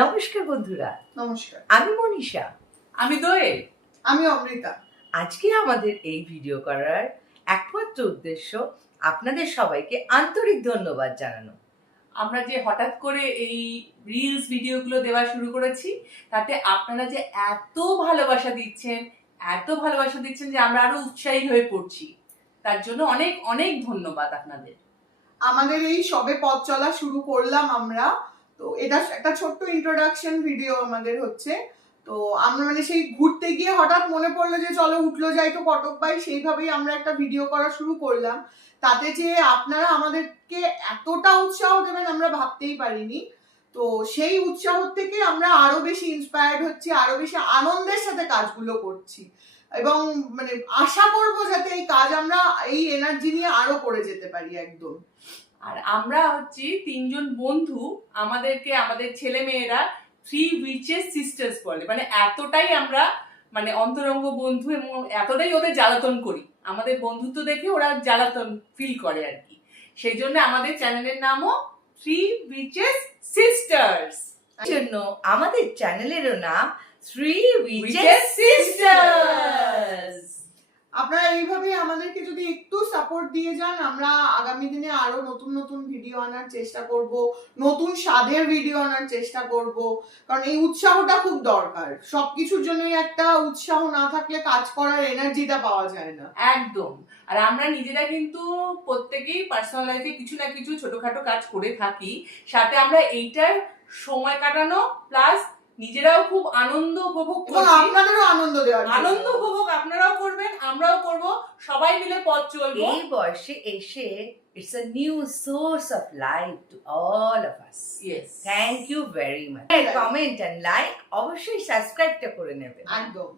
নমস্কার বন্ধুরা, নমস্কার। আমি মনীষা, আমি দোয়েল, আমি অমৃতা। আজকে আমাদের এই ভিডিও করার একমাত্র উদ্দেশ্য আপনাদের সবাইকে আন্তরিক ধন্যবাদ জানানো। আমরা যে হঠাৎ করে এই রিলস ভিডিওগুলো দেওয়া শুরু করেছি, তাতে আপনারা যে এত ভালোবাসা দিচ্ছেন যে আমরা আরো উৎসাহী হয়ে পড়ছি। তার জন্য অনেক অনেক ধন্যবাদ আপনাদের। আমাদের এই সবে পথ চলা শুরু করলাম আমরা, তো এটা একটা ছোট্ট ইন্ট্রোডাকশন ভিডিও আমাদের হচ্ছে। তো আমরা সেই ঘুরতে গিয়ে হঠাৎ মনে পড়লো যে চলো উঠলো যাই তো কটক বাই, সেইভাবেই আমরা একটা ভিডিও করা শুরু করলাম। তাতে যে আপনারা আমাদেরকে এতটা উৎসাহ দেবেন আমরা ভাবতেই পারিনি। তো সেই উৎসাহ থেকে আমরা আরো বেশি ইন্সপায়ার্ড হচ্ছি, আরো বেশি আনন্দের সাথে কাজগুলো করছি এবং আশা করব যাতে এই কাজ আমরা এই এনার্জি নিয়ে আরো করে যেতে পারি একদম। আর আমরা হচ্ছি তিনজন বন্ধু, আমাদেরকে আমাদের ছেলে মেয়েরা 3 উইচেস সিস্টার্স বলে। এতটাই আমরা অন্তরঙ্গ বন্ধু এবং এতটাই ওদের জ্বালাতন করি, আমাদের বন্ধুত্ব দেখে ওরা জ্বালাতন ফিল করে আর কি। সেই জন্য আমাদের চ্যানেলের নামও 3 উইচেস সিস্টার্স। জন্য আমাদের চ্যানেলেরও নাম 3 উইচেস সিস্টার্স। আপনারা এইভাবে আমাদেরকে যদি একটু সাপোর্ট দিয়ে যান, আমরা আগামী দিনে আরো নতুন নতুন ভিডিও আনার চেষ্টা করব, নতুন স্বাদের ভিডিও আনার চেষ্টা করব, কারণ এই উৎসাহটা খুব দরকার। সবকিছুর জন্যই একটা উৎসাহ না থাকলে কাজ করার এনার্জিটা পাওয়া যায় না। একদম। আর আমরা নিজেরা কিন্তু প্রত্যেকেই পার্সোনাল লাইফে কিছু না কিছু ছোটখাটো কাজ করে থাকি, সাথে আমরা এইটার সময় কাটানো প্লাস নিজেরাও খুব আনন্দ উপভোগ করছি। আপনাদেরও আনন্দ দেওয়ার আনন্দ উপভোগ আপনারাও করবেন, আমরাও করব, সবাই মিলে পথ চলবো। এই বয়সে এসে it's a new source of life to all of us. Yes. Thank you very much. Comment and like, অবশ্যই সাবস্ক্রাইবটা করে নেবেন। একদম।